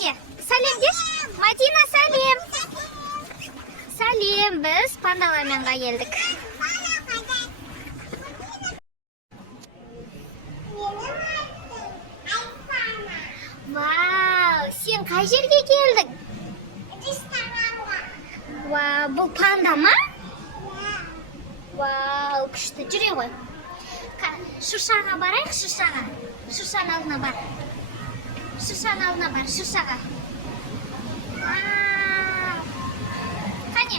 Мәдине, сәлем деш. Мәдина, сәлем. Сәлем, біз пандаламенға келдік. Вау, сен қай жерге келдің? Вау, бұл панда ма? Вау, күшті, жүре ғой. Шыршаға барайық, шыршаға. Шыршаның алдына бар. Шыршаның алдына бар, шыршаға. Вау. Қане?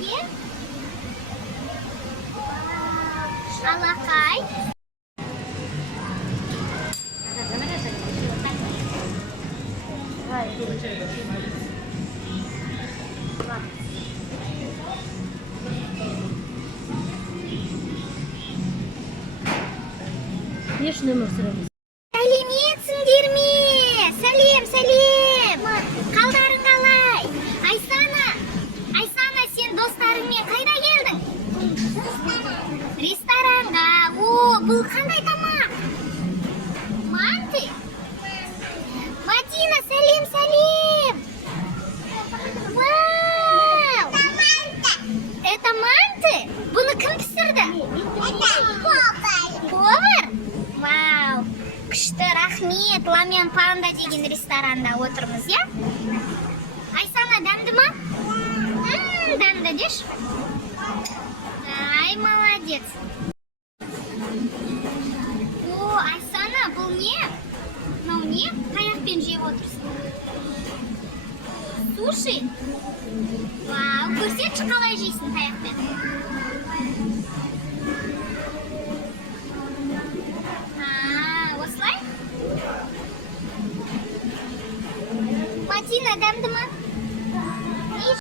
Не? Алақай. Не үшін өмір сүреміз? Сәлеметсіңдер ме? Сәлем, сәлем. Қалдарың қалай? Айсана, сен достарыңмен қайда келдің? Ресторанға. О, бұл қандай тамақ? Манты? Мәдина, сәлем, сәлем. Вау! Это манты? Бұны кім пісірді? Повар? Вау! Күшті, рахмет. Ламен Панда деген ресторанда отырмыз, я? Айсана, дәмді ма? Дәмді деш? Ай, молодец. О, Айсана, бұл не? Мынау не? Таяқпен жеп отырсың. Суши? Вау, көрсетші қалай жейсің таяқпен. Осылай? Мәдина, дәмді ма?